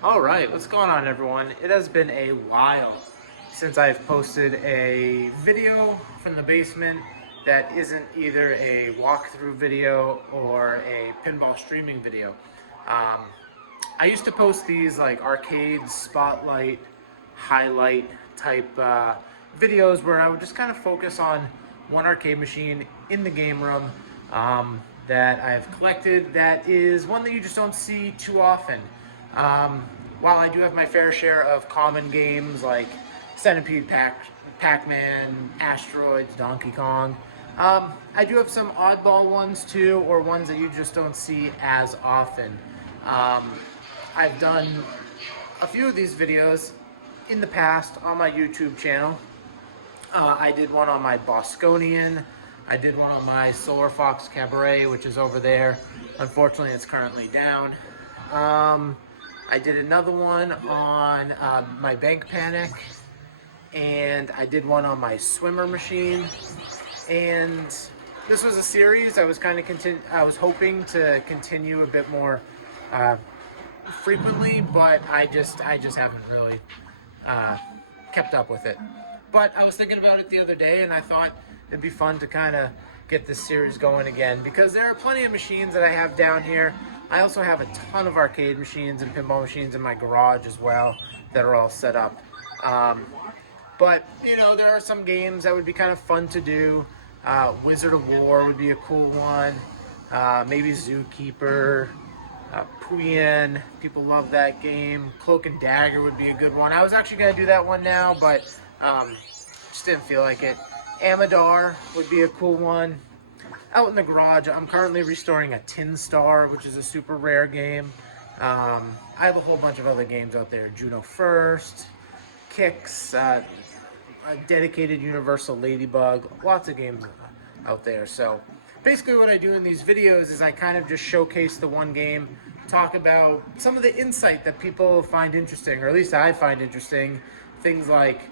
All right, what's going on, everyone? It has been a while since I've posted a video from the basement that isn't either a walkthrough video or a pinball streaming video. Um, I used to post these like arcade spotlight highlight type videos where I would just kind of focus on one arcade machine in the game room that I've collected that is one that you just don't see too often. Um, while I do have my fair share of common games like Centipede, Pac-Man, Asteroids, Donkey Kong, I do have some oddball ones too, or ones that you just don't see as often. Um, I've done a few of these videos in the past on my YouTube channel. I did one on my Bosconian. I did one on my Solar Fox Cabaret, which is over there. Unfortunately, it's currently down. I did another one on my Bank Panic, and I did one on my swimmer machine. And this was a series I was I was hoping to continue a bit more frequently, but I just haven't really kept up with it. But I was thinking about it the other day, and I thought it'd be fun to kind of get this series going again because there are plenty of machines that I have down here. I also have a ton of arcade machines and pinball machines in my garage as well that are all set up. But you know, there are some games that would be kind of fun to do. Wizard of War would be a cool one. Maybe Zookeeper. Puyen, people love that game. Cloak and Dagger would be a good one. I was actually going to do that one now, but just didn't feel like it. Amadar would be a cool one. Out in the garage, I'm currently restoring a Tin Star, which is a super rare game. I have a whole bunch of other games out there. Juno First, Kicks, a dedicated Universal Ladybug, lots of games out there. So basically what I do in these videos is I kind of just showcase the one game, talk about some of the insight that people find interesting, or at least I find interesting. Things like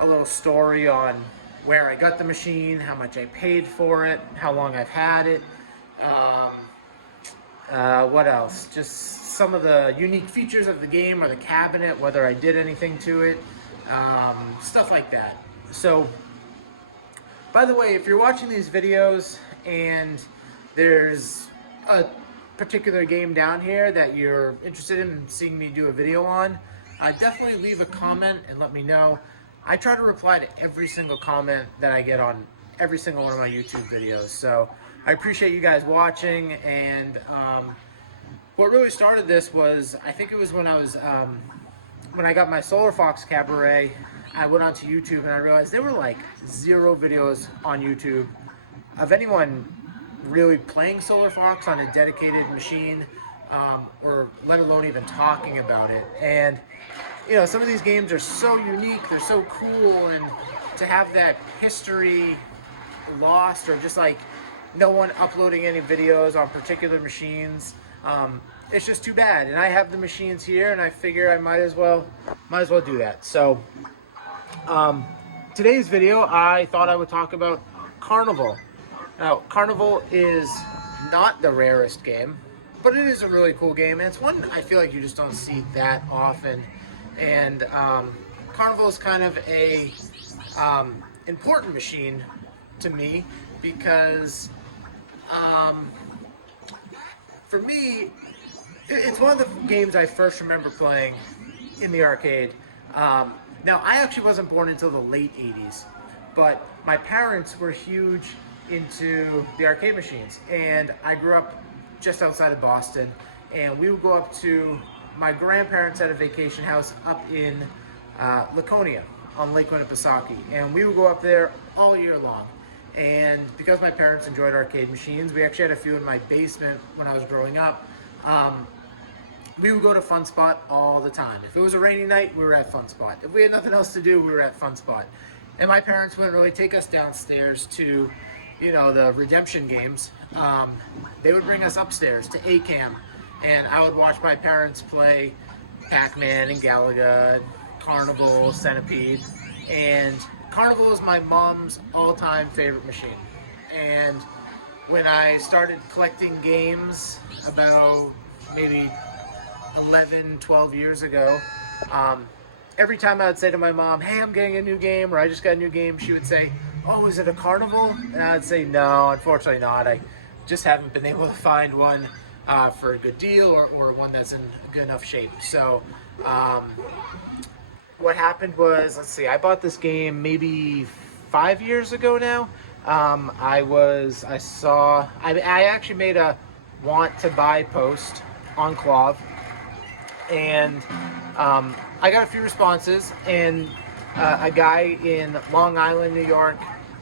a little story on where I got the machine, how much I paid for it, how long I've had it. What else? Just some of the unique features of the game or the cabinet, whether I did anything to it, stuff like that. So, by the way, if you're watching these videos and there's a particular game down here that you're interested in seeing me do a video on, definitely leave a comment and let me know. I try to reply to every single comment that I get on every single one of my YouTube videos. So I appreciate you guys watching. And what really started this was, I think it was when I got my Solar Fox Cabaret. I went onto YouTube and I realized there were like 0 videos on YouTube of anyone really playing Solar Fox on a dedicated machine, or let alone even talking about it. And you know, some of these games are so unique, they're so cool, and to have that history lost, or just like no one uploading any videos on particular machines, it's just too bad. And I have the machines here, and I figure I might as well do that. So today's video, I thought I would talk about Carnival. Now, Carnival is not the rarest game, but it is a really cool game, and it's one I feel like you just don't see that often. And Carnival is kind of a important machine to me because for me, it's one of the games I first remember playing in the arcade. Now, I actually wasn't born until the late 80s, but my parents were huge into the arcade machines, and I grew up just outside of Boston, and we would go up to my grandparents had a vacation house up in Laconia on Lake Winnipesaukee, and we would go up there all year long. And because my parents enjoyed arcade machines, we actually had a few in my basement when I was growing up. We would go to Fun Spot all the time. If it was a rainy night, we were at Fun Spot. If we had nothing else to do, we were at Fun Spot. And my parents wouldn't really take us downstairs to, you know, the redemption games. They would bring us upstairs to A-Cam, and I would watch my parents play Pac-Man and Galaga, Carnival, Centipede. And Carnival is my mom's all-time favorite machine. And when I started collecting games about maybe 11, 12 years ago, every time I would say to my mom, hey, I'm getting a new game, or I just got a new game, she would say, oh, is it a Carnival? And I'd say, no, unfortunately not. I just haven't been able to find one for a good deal, or one that's in good enough shape. So what happened was, let's see, I bought this game maybe 5 years ago now. I actually made a want to buy post on Clav, and I got a few responses, and a guy in Long Island, New York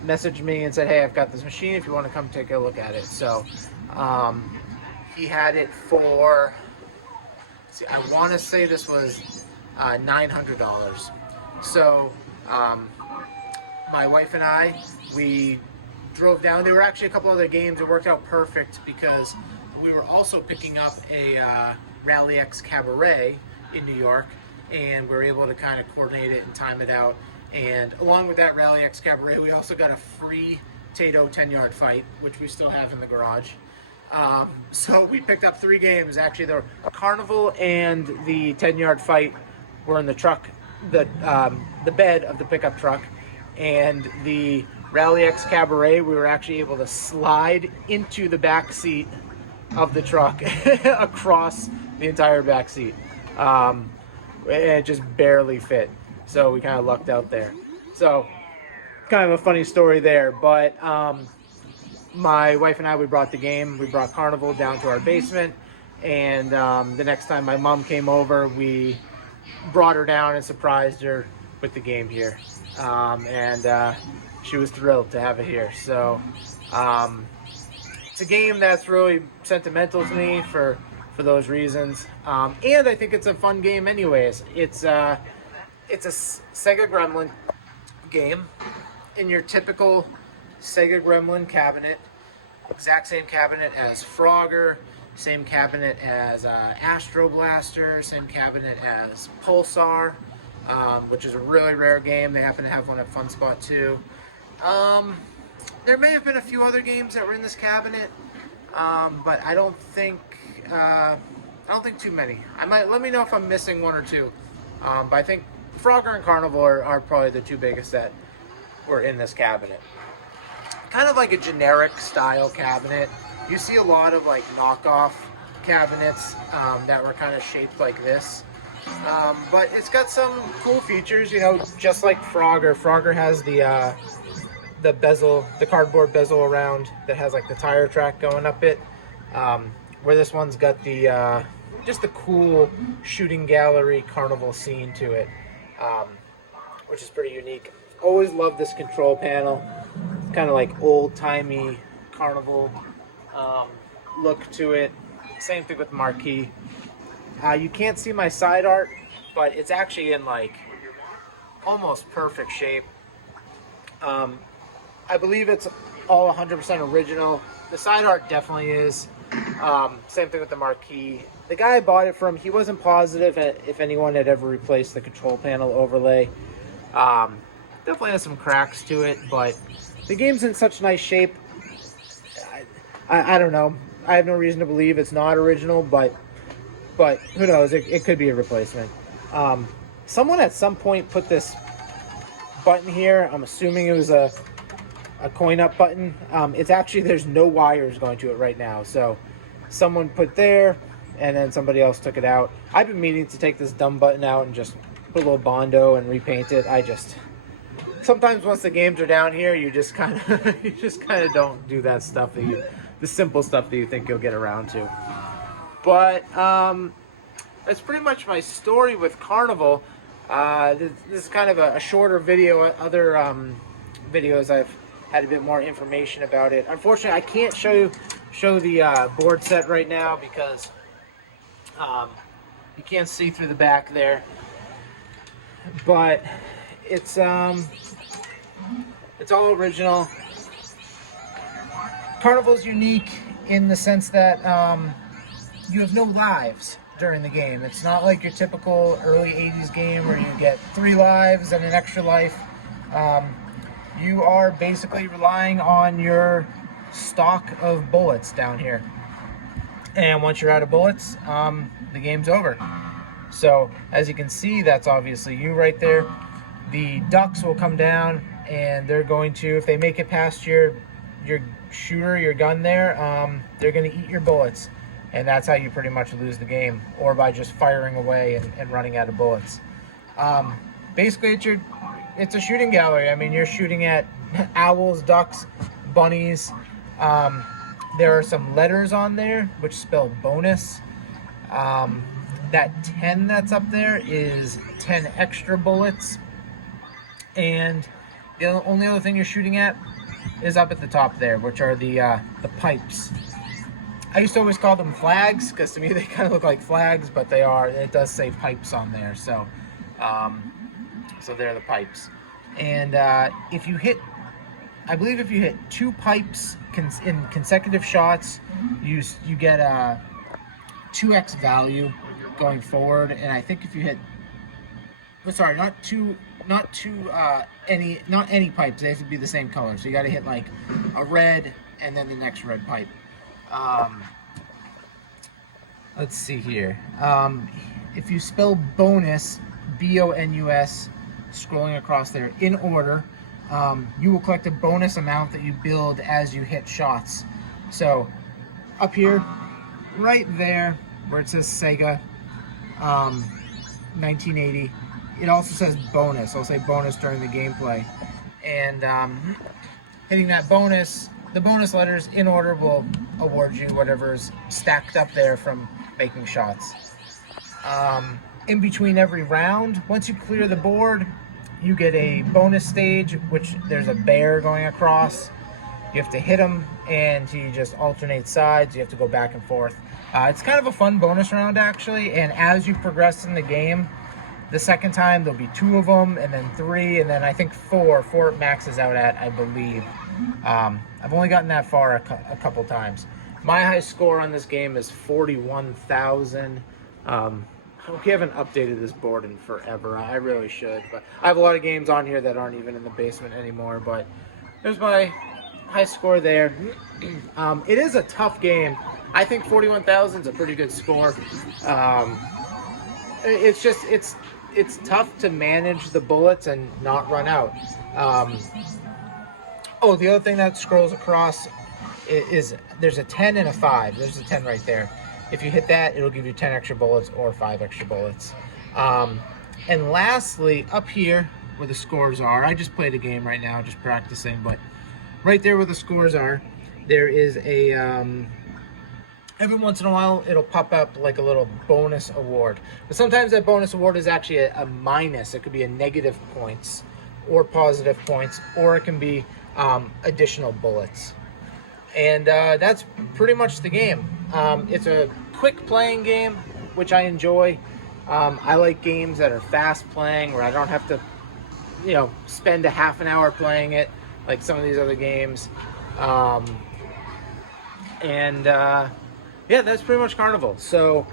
messaged me and said, hey, I've got this machine if you want to come take a look at it. So he had it for, see, I want to say this was $900. So my wife and I, we drove down. There were actually a couple other games. It worked out perfect because we were also picking up a Rally X Cabaret in New York, and we were able to kind of coordinate it and time it out. And along with that Rally X Cabaret, we also got a free Tato 10-yard fight, which we still have in the garage. So we picked up 3 games. Actually, the Carnival and the 10-yard fight were in the truck, the bed of the pickup truck, and the Rally X Cabaret, we were actually able to slide into the back seat of the truck across the entire back seat. It just barely fit. So we kind of lucked out there. So kind of a funny story there. But my wife and I, we brought Carnival down to our basement. And the next time my mom came over, we brought her down and surprised her with the game here. And she was thrilled to have it here. So it's a game that's really sentimental to me for those reasons. And I think it's a fun game anyways. It's a Sega Gremlin game in your typical Sega Gremlin cabinet. Exact same cabinet as Frogger, same cabinet as Astro Blaster, same cabinet as Pulsar, which is a really rare game. They happen to have one at Fun Spot too. There may have been a few other games that were in this cabinet, but I don't think too many. Let me know if I'm missing one or two. But I think Frogger and Carnival are probably the 2 biggest that were in this cabinet. Kind of like a generic style cabinet. You see a lot of like knockoff cabinets that were kind of shaped like this. But it's got some cool features, you know, just like Frogger. Frogger has the bezel, the cardboard bezel around that has like the tire track going up it. Where this one's got the just the cool shooting gallery Carnival scene to it, which is pretty unique. Always loved this control panel. Kind of like old-timey Carnival look to it. Same thing with the marquee. You can't see my side art, but it's actually in like almost perfect shape. I believe it's all 100% original. The side art definitely is. Same thing with the marquee. The guy I bought it from, he wasn't positive if anyone had ever replaced the control panel overlay. Definitely has some cracks to it, but the game's in such nice shape. I don't know. I have no reason to believe it's not original, but who knows? It could be a replacement. Someone at some point put this button here. I'm assuming it was a coin up button. It's actually, there's no wires going to it right now. So someone put there, and then somebody else took it out. I've been meaning to take this dumb button out and just put a little Bondo and repaint it. Sometimes once the games are down here, you just kind of don't do that stuff the simple stuff that you think you'll get around to. But that's pretty much my story with Carnival. This is kind of a shorter video. Other videos I've had a bit more information about it. Unfortunately, I can't show the board set right now because you can't see through the back there. But it's all original. Carnival's unique in the sense that you have no lives during the game. It's not like your typical early 80s game where you get 3 lives and an extra life. You are basically relying on your stock of bullets down here. And once you're out of bullets, the game's over. So as you can see, that's obviously you right there. The ducks will come down, and they're going to, if they make it past your shooter, your gun there, they're going to eat your bullets. And that's how you pretty much lose the game, or by just firing away and running out of bullets. Basically, it's a shooting gallery. I mean, you're shooting at owls, ducks, bunnies. There are some letters on there which spell bonus. That 10 that's up there is 10 extra bullets. And the only other thing you're shooting at is up at the top there, which are the pipes. I used to always call them flags because to me they kind of look like flags, but they are. It does say pipes on there, so they're the pipes. And if you hit, I believe if you hit 2 pipes in consecutive shots, you get a 2x value going forward. And I think if you hit, sorry, not any pipes. They have to be the same color. So you got to hit like a red and then the next red pipe. Let's see here. If you spell bonus, B-O-N-U-S, scrolling across there in order, you will collect a bonus amount that you build as you hit shots. So up here, right there, where it says Sega 1980, it also says bonus. I'll say bonus during the gameplay. And hitting that bonus, the bonus letters in order will award you whatever's stacked up there from making shots. In between every round, once you clear the board, you get a bonus stage, which there's a bear going across. You have to hit him, and he just alternates sides. You have to go back and forth. It's kind of a fun bonus round, actually, and as you progress in the game, the second time there'll be 2 of them, and then 3, and then I think 4 it maxes out at, I believe. I've only gotten that far a couple times. My high score on this game is 41,000. We haven't updated this board in forever. I really should, but I have a lot of games on here that aren't even in the basement anymore. But there's my high score there. It is a tough game. I think 41,000 is a pretty good score. It's just it's tough to manage the bullets and not run out. Oh, the other thing that scrolls across is there's a 10 and a 5. There's a 10 right there. If you hit that, it'll give you 10 extra bullets or 5 extra bullets. And lastly, up here where the scores are, I just played a game right now, just practicing, but right there where the scores are, there is a, every once in a while, it'll pop up like a little bonus award. But sometimes that bonus award is actually a minus. It could be a negative points or positive points, or it can be additional bullets. And that's pretty much the game. It's a quick playing game, which I enjoy. I like games that are fast playing, where I don't have to, spend a half an hour playing it like some of these other games. Yeah, that's pretty much Carnival. So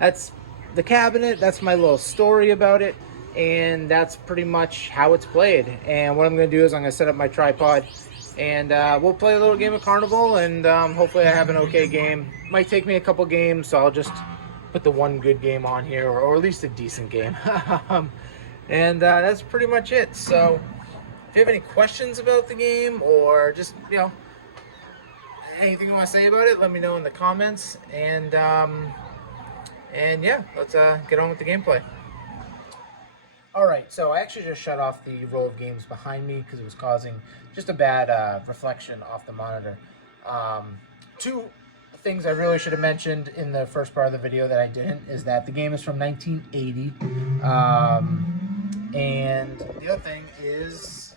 that's the cabinet. That's my little story about it. And that's pretty much how it's played. And what I'm going to do is I'm going to set up my tripod, and we'll play a little game of Carnival, and hopefully I have an okay game. Might take me a couple games, so I'll just put the one good game on here, or at least a decent game. And that's pretty much it. So if you have any questions about the game, or just, anything you want to say about it, let me know in the comments. And yeah, let's get on with the gameplay. Alright, so I actually just shut off the row of games behind me because it was causing just a bad reflection off the monitor. 2 things I really should have mentioned in the first part of the video that I didn't is that the game is from 1980. And the other thing is,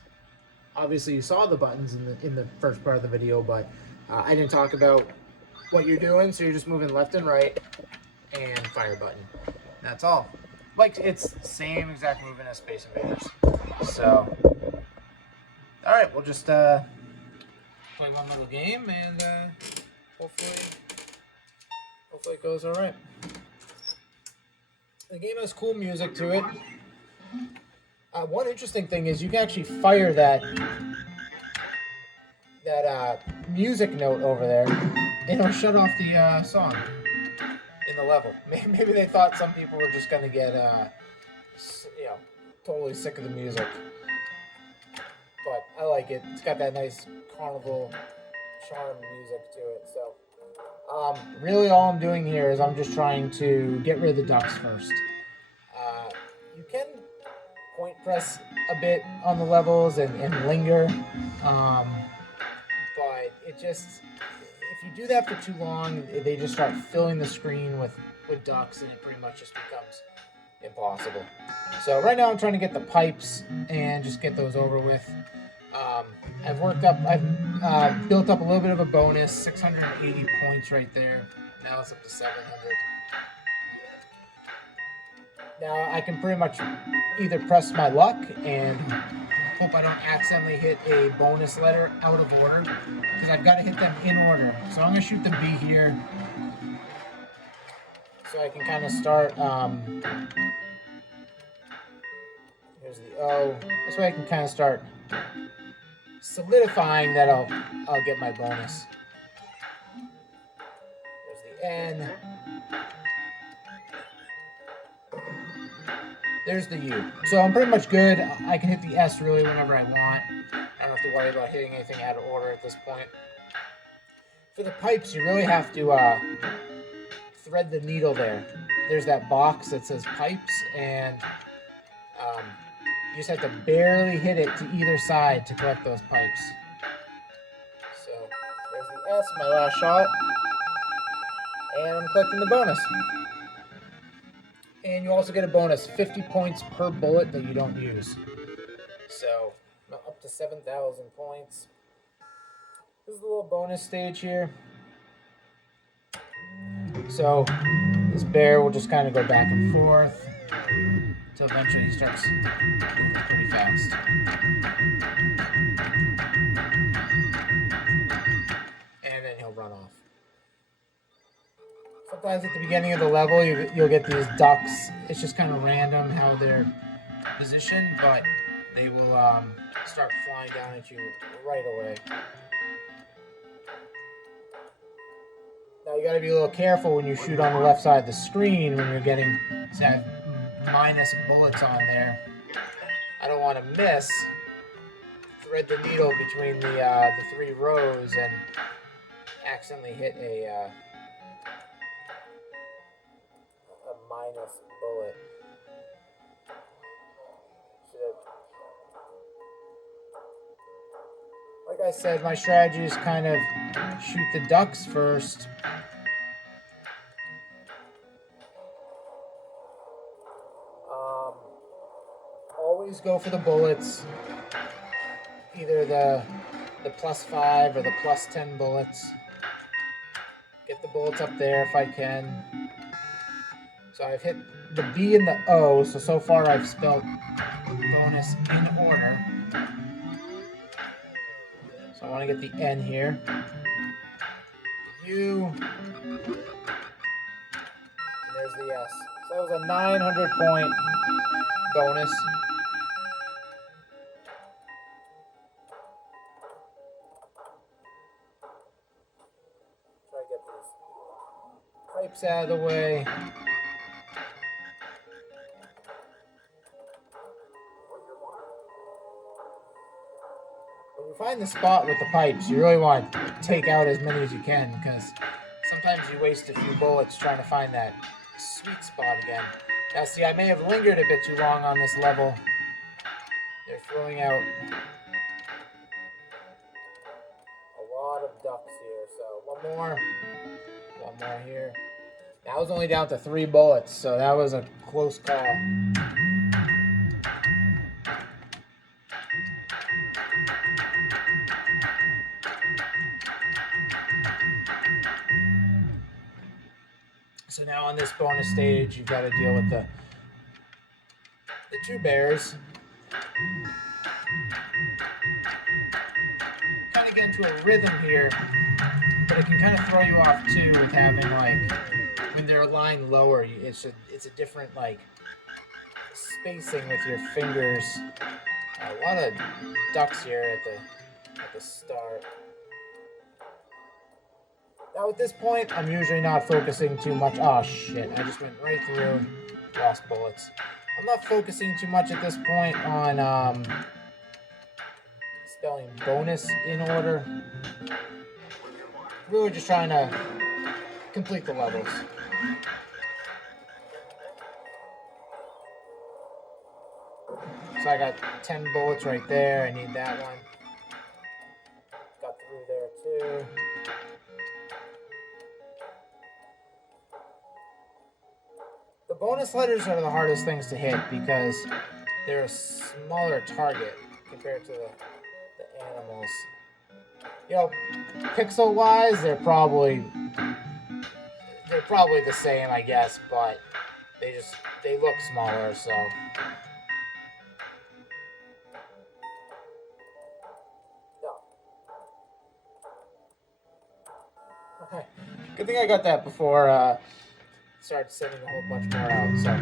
obviously you saw the buttons in the first part of the video, but I didn't talk about what you're doing, so you're just moving left and right and fire button. That's all. Like, it's the same exact movement as Space Invaders. So, alright, we'll just play one little game, and hopefully it goes alright. The game has cool music to it. One interesting thing is you can actually fire that music note over there, and it'll shut off the song. in the level. Maybe they thought some people were just gonna get totally sick of the music. But I like it. It's got that nice carnival charm music to it. So really all I'm doing here is I'm just trying to get rid of the ducks first. You can point press a bit on the levels and linger, but it just, if you do that for too long, they just start filling the screen with ducks, and it pretty much just becomes impossible. So right now I'm trying to get the pipes and just get those over with. I've built up a little bit of a bonus, 680 points right there. Now it's up to 700. Now I can pretty much either press my luck and hope I don't accidentally hit a bonus letter out of order, because I've got to hit them in order. So I'm going to shoot the B here, so I can kind of start, here's the O. This way I can kind of start solidifying that I'll get my bonus. There's the N. There's the U. So I'm pretty much good. I can hit the S really whenever I want. I don't have to worry about hitting anything out of order at this point. For the pipes, you really have to thread the needle there. There's that box that says pipes, and you just have to barely hit it to either side to collect those pipes. So there's the S, my last shot. And I'm collecting the bonus. And you also get a bonus, 50 points per bullet that you don't use. So, up to 7,000 points. This is a little bonus stage here. So, this bear will just kind of go back and forth until eventually he starts moving pretty fast. And then he'll run off. Sometimes at the beginning of the level, you'll get these ducks. It's just kind of random how they're positioned, but they will start flying down at you right away. Now you got to be a little careful when you shoot on the left side of the screen when you're getting, say, minus bullets on there. I don't want to miss. Thread the needle between the 3 rows and accidentally hit a minus bullet. Like I said, my strategy is kind of shoot the ducks first. Always go for the bullets. Either the +5 or the +10 bullets. Get the bullets up there if I can. So I've hit the B and the O, so far I've spelled bonus in order. So I want to get the N here. The U. And there's the S. So that was a 900 point bonus. Try to get these pipes out of the way. When you find the spot with the pipes, you really want to take out as many as you can, because sometimes you waste a few bullets trying to find that sweet spot again. Now see, I may have lingered a bit too long on this level. They're throwing out a lot of ducks here, so one more here. That was only down to 3 bullets, so that was a close call. So now on this bonus stage, you've got to deal with the 2 bears. Kind of get into a rhythm here, but it can kind of throw you off too with having, like, when they're lying lower, it's a different, like, spacing with your fingers. A lot of ducks here at the start. Now at this point, I'm usually not focusing too much. Oh shit, I just went right through, lost bullets. I'm not focusing too much at this point on spelling bonus in order. Really just trying to complete the levels. So I got 10 bullets right there. I need that one. Got through there too. The bonus letters are the hardest things to hit because they're a smaller target compared to the animals. You know, pixel-wise, they're probably the same, I guess, but they look smaller, so. Okay. Good thing I got that before started sending a whole bunch more out, so.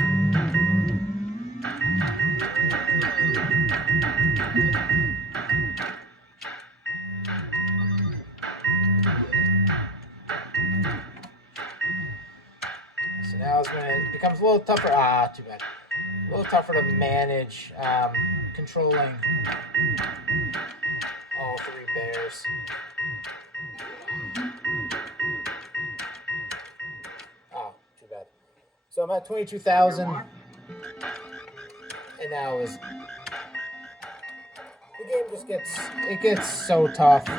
So now it becomes a little tougher. Ah, too bad. A little tougher to manage controlling all three bears. Oh, too bad. So I'm at 22,000, and now the game just gets so tough.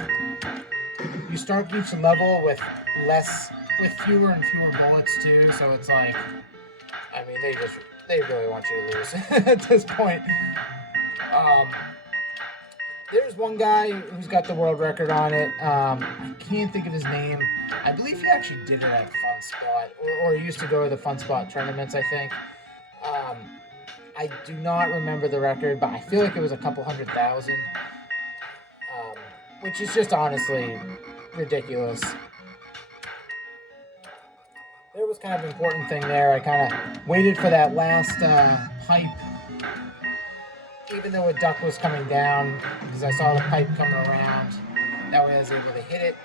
You start each level with fewer and fewer bullets too, so it's like, I mean, they really want you to lose at this point. There's one guy who's got the world record on it. I can't think of his name. I believe he actually did it at Fun Spot, or he used to go to the Fun Spot tournaments, I think. I do not remember the record, but I feel like it was a couple 100,000, which is just honestly ridiculous. There was kind of an important thing there. I kind of waited for that last pipe, even though a duck was coming down, because I saw the pipe coming around. That way I was able to hit it,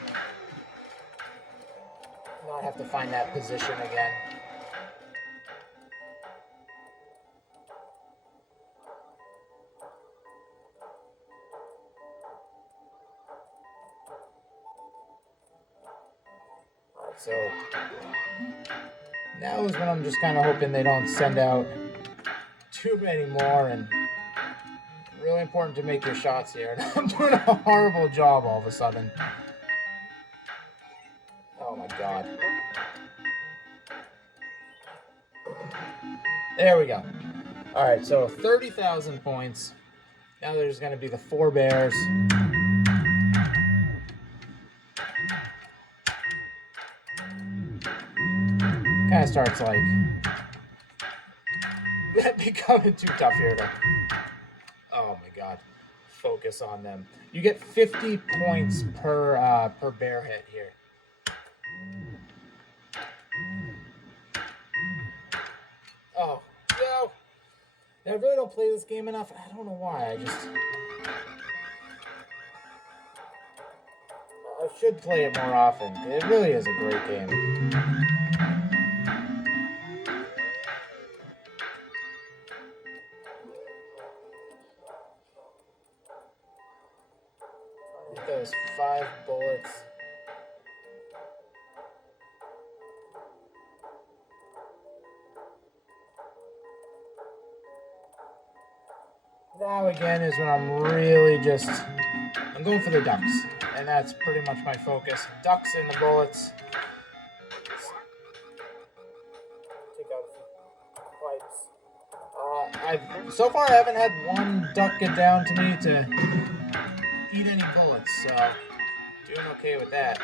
not have to find that position again. So now is when I'm just kind of hoping they don't send out too many more, and really important to make your shots here. I'm doing a horrible job all of a sudden. Oh my god. There we go. Alright, so 30,000 points. Now there's going to be the 4 bears. Kind of starts like becoming too tough here to, oh my god, focus on them. You get 50 points per bear hit here. Oh no! I really don't play this game enough. I don't know why. I should play it more often. It really is a great game. Those 5 bullets. Now again is when I'm really I'm going for the ducks, and that's pretty much my focus. Ducks and the bullets. Take out a few pipes. So far I haven't had one duck get down to me to eat any bullets, so doing okay with that.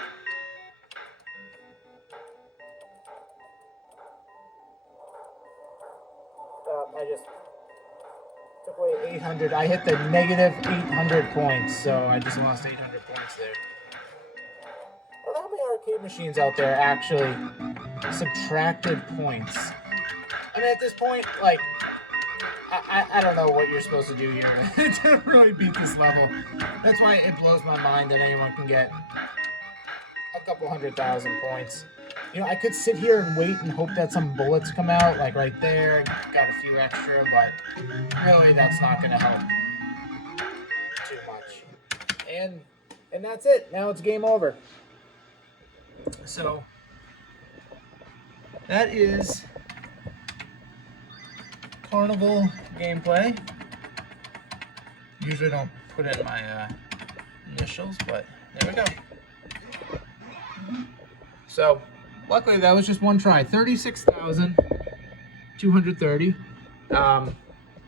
I just took away 800. I hit the negative 800 points, so I just lost 800 points there. I don't know how many arcade machines out there actually subtracted points. I mean, at this point, like, I don't know what you're supposed to do here to really beat this level. That's why it blows my mind that anyone can get a couple 100,000 points. You know, I could sit here and wait and hope that some bullets come out, like right there. Got a few extra, but really that's not going to help too much. And that's it. Now it's game over. So that is Carnival gameplay. Usually don't put in my initials, but there we go. So luckily that was just one try. 36,230.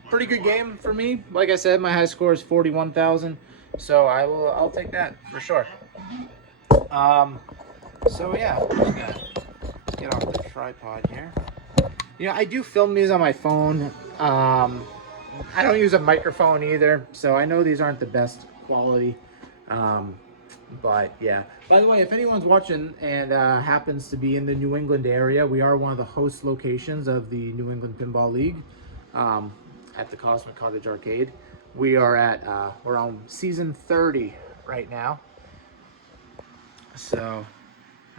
Pretty good game for me. Like I said, my high score is 41,000, so I'll take that for sure. So yeah, I'm just gonna get off the tripod here. You know, I do film these on my phone. I don't use a microphone either, so I know these aren't the best quality. But yeah. By the way, if anyone's watching and happens to be in the New England area, we are one of the host locations of the New England Pinball League at the Cosmic Cottage Arcade. We are at we're on season 30 right now. So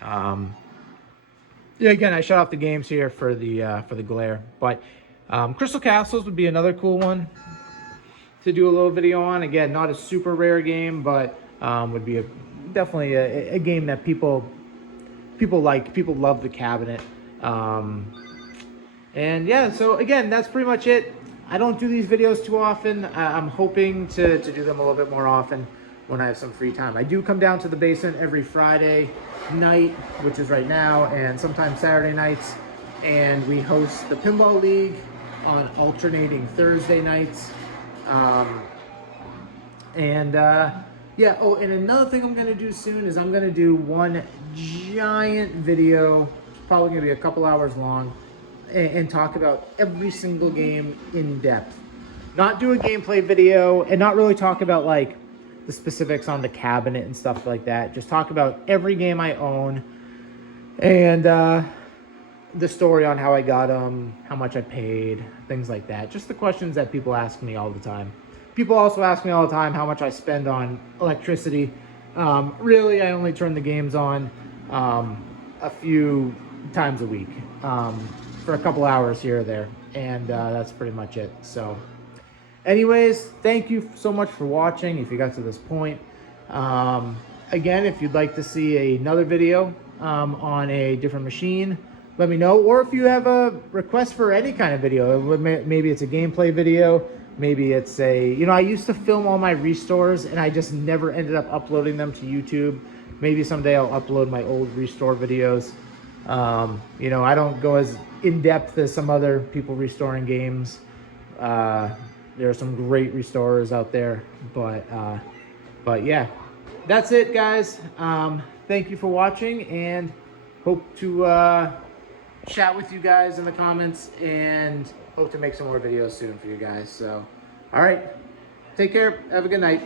yeah, again, I shut off the games here for the glare, but Crystal Castles would be another cool one to do a little video on. Again, not a super rare game, but would be definitely a game that people like. People love the cabinet. And yeah, so again, that's pretty much it. I don't do these videos too often. I'm hoping to do them a little bit more often when I have some free time. I do come down to the basement every Friday night, which is right now, and sometimes Saturday nights, and we host the Pinball League on alternating Thursday nights. Yeah, oh, and another thing I'm gonna do soon is I'm gonna do one giant video, it's probably gonna be a couple hours long, and talk about every single game in depth. Not do a gameplay video and not really talk about like the specifics on the cabinet and stuff like that. Just talk about every game I own and the story on how I got them, how much I paid, things like that. Just the questions that people ask me all the time. People also ask me all the time how much I spend on electricity. Really, I only turn the games on a few times a week for a couple hours here or there, and that's pretty much it. So anyways, thank you so much for watching if you got to this point. Again, if you'd like to see another video on a different machine, let me know. Or if you have a request for any kind of video, maybe it's a gameplay video, maybe it's a, you know, I used to film all my restores and I just never ended up uploading them to YouTube. Maybe someday I'll upload my old restore videos. You know, I don't go as in-depth as some other people restoring games. There are some great restorers out there, but yeah, that's it, guys. Thank you for watching, and hope to chat with you guys in the comments, and hope to make some more videos soon for you guys. So, all right, take care. Have a good night.